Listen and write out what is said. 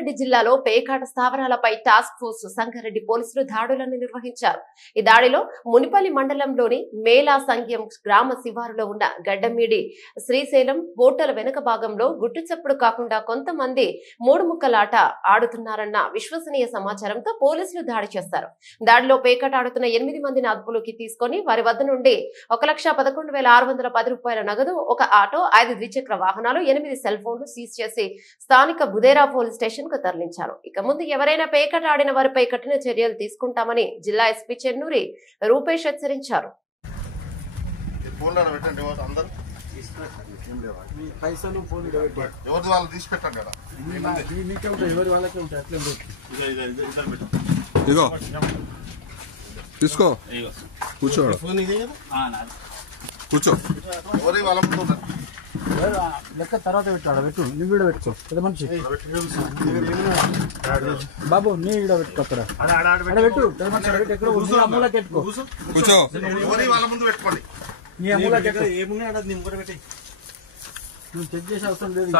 సంగారెడ్డి జిల్లాలో పేకాట స్థావరాలపై task force Sangareddy పోలీసులు దాడులను నిర్వహించారు. ఈ దాడిలో మునిపల్లి మండలంలోని మేలా సంఘం గ్రామ శివారులో ఉన్న గడ్డమీడి శ్రీశైలం హోటల్ వెనుక భాగంలో గుట్టుచప్పుడు కాకుండా కొంతమంది మూడు ముక్కలాట ఆడుతున్నారన్న విశ్వసనీయ సమాచారంతో పోలీసులు దాడి చేశారు. దాడిలో పేకాట ఆడుతున్న 8 మందిని అదుపులోకి తీసుకుని వారి వద్ద నుండి 1,11,610 రూపాయల నగదు, ఒక ఆటో, 5 ద్విచక్ర వాహనాలు, 8 సెల్ ఫోన్లు సీజ్ చేసి స్థానిక బుదేరా పోలీస్ స్టేషన్ కు తరలించారు. ఇక ముందు ఎవరైనా పేకాట ఆడిన వారిపై కఠిన చర్యలు తీసుకుంటామని జిల్లా ఎస్పీ చెన్నూరి రూపేష్ హెచ్చరించారు. తీసుకో కూర్చో కూర్చో లెక్క తర్వాత పెట్టాడు పెట్టు నువ్వు కూడా పెట్టుకో పెద్ద మనిషి బాబు నీ కూడా పెట్టుకో అక్కడ పెట్టు పెద్ద మనిషి ఎక్కడ అమ్మలోకి పెట్టుకో కూర్చో నీ అమ్మలోకి ఏమున్నాయి నువ్వు చెక్ చేసే అవసరం లేదు.